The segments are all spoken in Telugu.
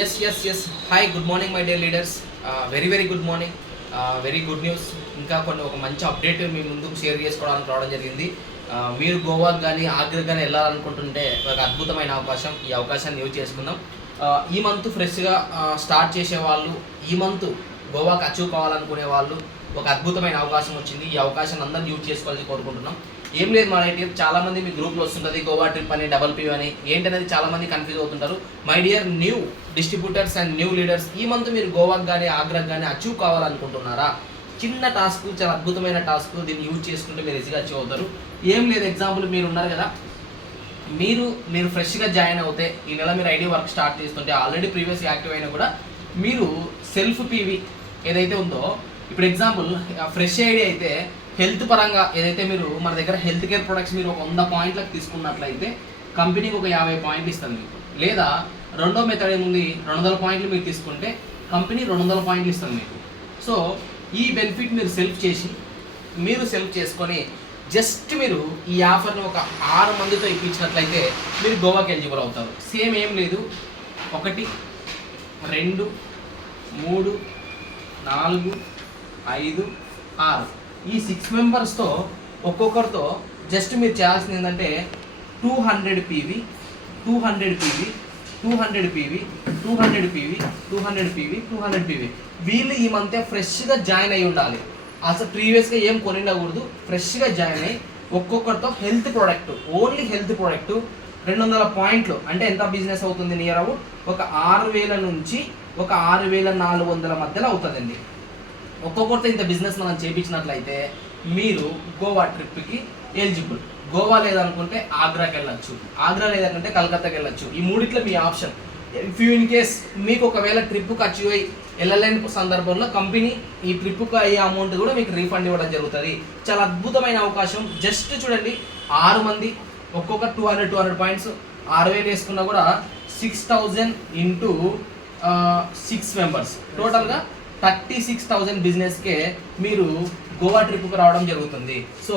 Yes. Hi, good morning my dear leaders. Very good morning. Very good news. ఇంకా ఒక మంచి అప్డేట్ మీ ముందుకు షేర్ చేసుకోవడానికి రావడం జరిగింది. మీరు గోవాకి కానీ ఆగ్రాకి కానీ వెళ్ళాలనుకుంటుంటే ఒక అద్భుతమైన అవకాశం. ఈ అవకాశాన్ని యూజ్ చేసుకుందాం. ఈ మంత్ ఫ్రెష్గా స్టార్ట్ చేసే వాళ్ళు, ఈ మంత్ గోవాకి అచీవ్ కావాలనుకునే వాళ్ళు ఒక అద్భుతమైన అవకాశం వచ్చింది. ఈ అవకాశాన్ని అందరూ యూజ్ చేసుకోవాలని కోరుకుంటున్నాం. ఏం లేదు, మా ఐటీ చాలామంది మీ గ్రూప్లో వస్తుంటుంది గోవా ట్రిప్ అని, డబల్ పీ అని, ఏంటనేది చాలామంది కన్ఫ్యూజ్ అవుతుంటారు. My dear new distributors and new leaders, ఈ మంత్ మీరు గోవాకి కానీ ఆగ్రాకి కానీ అచీవ్ కావాలనుకుంటున్నారా? చిన్న టాస్క్, చాలా అద్భుతమైన టాస్క్. దీన్ని యూజ్ చేసుకుంటే మీరు ఈజీగా అచీవ్ అవుతారు. ఏం లేదు, ఎగ్జాంపుల్ మీరు ఉన్నారు కదా, మీరు ఫ్రెష్గా జాయిన్ అవుతే ఈ నెల మీరు ఐడి వర్క్ స్టార్ట్ చేస్తుంటే ఆల్రెడీ ప్రీవియస్ యాక్టివ్ అయినా కూడా మీరు సెల్ఫ్ పీవీ ఏదైతే ఉందో, ఇప్పుడు ఎగ్జాంపుల్ ఫ్రెష్ ఐడి అయితే హెల్త్ పరంగా ఏదైతే మీరు మన దగ్గర హెల్త్ కేర్ ప్రొడక్ట్స్ మీరు ఒక 100 పాయింట్లకు తీసుకున్నట్లయితే కంపెనీకి ఒక 50 పాయింట్లు ఇస్తుంది మీకు. లేదా రెండో మెథడ్ ఏముంది, 200 పాయింట్లు మీరు తీసుకుంటే కంపెనీ 200 పాయింట్లు ఇస్తుంది మీకు. సో ఈ బెనిఫిట్ మీరు సెల్ఫ్ చేసుకొని జస్ట్ మీరు ఈ ఆఫర్ని ఒక 6 మందితో ఇప్పించినట్లయితే మీరు గోవాకి ఎలిజిబుల్ అవుతారు. సేమ్ ఏం లేదు, 1 2 3 4 5 6 ఈ 6 మెంబర్స్తో ఒక్కొక్కరితో జస్ట్ మీరు చేయాల్సింది ఏంటంటే 200 PV 200 PV 200 PV 200 PV 200 PV 200 PV. వీళ్ళు ఈ మంతే ఫ్రెష్గా జాయిన్ అయి ఉండాలి. అసలు ప్రీవియస్గా ఏం కొని ఉండకూడదు. ఫ్రెష్గా జాయిన్ అయ్యి ఒక్కొక్కరితో health product, only health product 200 పాయింట్లు అంటే ఎంత బిజినెస్ అవుతుంది? నియర్ అబౌట్ ఒక 6,000 నుంచి ఒక 6,400 మధ్యలో అవుతుందండి. ఒక్కొక్కరితో ఇంత బిజినెస్ మనం చేయించినట్లయితే మీరు గోవా ట్రిప్కి ఎలిజిబుల్. గోవా లేదనుకుంటే ఆగ్రాకి వెళ్ళచ్చు, ఆగ్రా లేదనుకుంటే కలకత్తాకి వెళ్ళచ్చు. ఈ మూడిట్లో మీ option. If you in case మీకు ఒకవేళ ట్రిప్కి అచీవ్ అయ్యి వెళ్ళలేని సందర్భంలో కంపెనీ ఈ ట్రిప్కి అయ్యే అమౌంట్ కూడా మీకు రీఫండ్ ఇవ్వడం జరుగుతుంది. చాలా అద్భుతమైన అవకాశం. జస్ట్ చూడండి, 6 మంది ఒక్కొక్క 200 పాయింట్స్ 6,000 వేసుకున్నా కూడా 6,000 ఇంటూ 6 మెంబర్స్ టోటల్గా 36,000 బిజినెస్కే మీరు గోవా ట్రిప్కి రావడం జరుగుతుంది. సో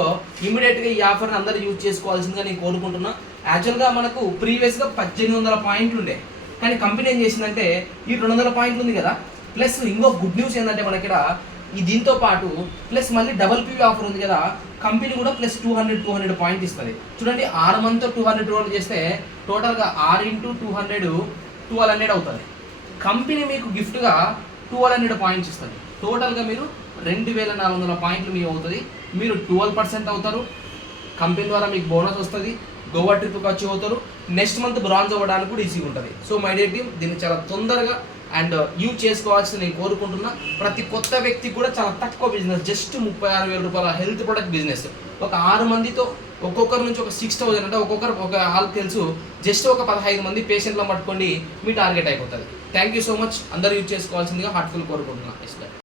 ఇమీడియట్గా ఈ ఆఫర్ని అందరూ యూజ్ చేసుకోవాల్సిందిగా నేను కోరుకుంటున్నా. యాక్చువల్గా మనకు ప్రీవియస్గా 1,800 పాయింట్లు ఉండే, కానీ కంపెనీ ఏం చేసిందంటే ఈ 200 పాయింట్లు ఉంది కదా, ప్లస్ ఇంకో గుడ్ న్యూస్ ఏంటంటే మనకి ఈ దీంతో పాటు ప్లస్ మళ్ళీ డబల్ పీవీ ఆఫర్ ఉంది కదా, కంపెనీ కూడా ప్లస్ 200 పాయింట్ ఇస్తుంది. చూడండి, 6 మంత్తో 200 చేస్తే టోటల్గా 6 ఇంటూ 200 1200 అవుతుంది. కంపెనీ మీకు గిఫ్ట్గా 1200 పాయింట్స్ ఇస్తుంది. టోటల్గా మీరు 2,400 పాయింట్లు మీకు అవుతుంది. మీరు 12% అవుతారు. కంపెనీ ద్వారా మీకు బోనస్ వస్తుంది. గోవా ట్రిప్కి వచ్చి అవుతారు. నెక్స్ట్ మంత్ బ్రాంజ్ అవ్వడానికి కూడా ఈజీగా ఉంటుంది. సో మై డియర్ టీమ్, దీన్ని చాలా తొందరగా అండ్ యూజ్ చేసుకోవాల్సింది నేను కోరుకుంటున్నా. ప్రతి కొత్త వ్యక్తికి కూడా చాలా తక్కువ బిజినెస్, జస్ట్ 36,000 రూపాయల హెల్త్ ప్రొడక్ట్ బిజినెస్ ఒక 6 మందితో ఒక్కొక్కరి నుంచి ఒక 6,000 అంటే ఒక్కొక్కరు ఒక హాల్ తెలుసు, జస్ట్ ఒక 15 మంది పేషెంట్లో పట్టుకోండి, మీ టార్గెట్ అయిపోతుంది. Thank you so much. అందరూ యూజ్ చేసుకోవాల్సిందిగా హార్ట్ఫుల్ కోరుకుంటున్నాను.